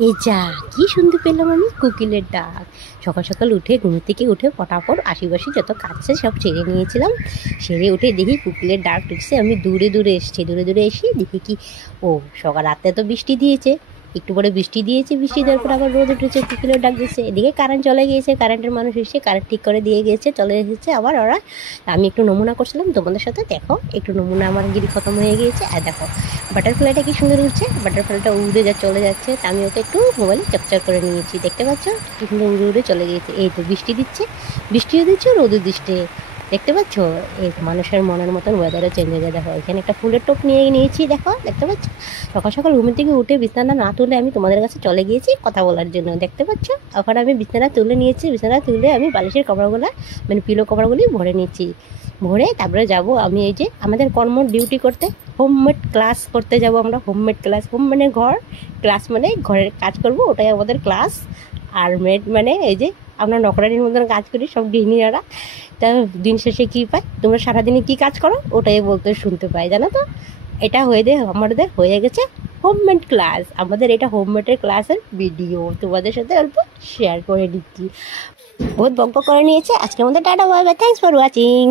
এই যা কি শুনতে পেলাম আমি কোকিলের ডাক। সকাল সকাল উঠে ঘুম থেকে উঠে পটাপট আশিপাশি যত কাজ আছে সব সেরে নিয়েছিলাম। সেরে উঠে দেখি কোকিলের ডাক উঠছে। আমি দূরে দূরে এসেছি, দূরে দূরে এসে দেখি কি ও সকাল রাতে তো বৃষ্টি দিয়েছে, একটু পরে বৃষ্টি দিয়েছে, বৃষ্টি দেওয়ার পর আবার রোদ উঠেছে, কোকিলের ডাক দিচ্ছে। এদিকে কারেন্ট চলে গিয়েছে, কারেন্টের মানুষ এসে কারেন্ট ঠিক করে দিয়ে গিয়েছে, চলে এসেছে আবার ওরা। আমি একটু নমুনা করছিলাম তোমাদের সাথে, দেখো একটু নমুনা আমার গিরি খতম হয়ে গিয়েছে। আর দেখো বাটারফ্লাইটা কি সুন্দর উঠছে, বাটারফ্লাইটা উড়ে চলে যাচ্ছে। তা আমি ওকে একটু মোবাইলে ক্যাপচার করে নিয়েছি, দেখতে পাচ্ছ কি সুন্দর উড়ে উড়ে চলে গিয়েছে। এই তো বৃষ্টি দিচ্ছে, বৃষ্টিও দিচ্ছে, রোদও দিচ্ছে, দেখতে পাচ্ছ। এই মানুষের মনের মতন ওয়েদারও চেঞ্জ হয়ে যায়। দেখো এখানে একটা ফুলের টোপ নিয়ে নিয়েছি, দেখো দেখতে পাচ্ছ। সকাল সকাল ঘুমের থেকে উঠে বিছানা না তুলে আমি তোমাদের কাছে চলে গিয়েছি কথা বলার জন্য, দেখতে পাচ্ছ। এখন আমি বিছানা তুলে নিয়েছি, বিছানা তুলে আমি বালিশের কভারগুলো মানে পিলো কভারগুলি ভরে নিচ্ছি। ভরে তারপরে যাব আমি এই যে আমাদের কর্ম ডিউটি করতে, হোমমেড ক্লাস করতে যাব আমরা। হোমমেড ক্লাস, হোম মানে ঘর, ক্লাস মানে ঘরের কাজ করব, ওটাই আমাদের ক্লাস। আর মেড মানে এই যে আমরা নকরানির মতন কাজ করি সব গৃহিণীরা। তা দিন শেষে কী পাই, তোমরা সারাদিনে কী কাজ করো ওটাই বলতে শুনতে পাই, জানো তো। এটা আমাদের হয়ে গেছে হোমমেড ক্লাস। আমাদের এটা হোমমেডের ক্লাসের ভিডিও তোমাদের সাথে অল্প শেয়ার করে দিচ্ছি। বহুত বক করে নিয়েছে আজকের মধ্যে। Tata, bye bye, thanks for watching.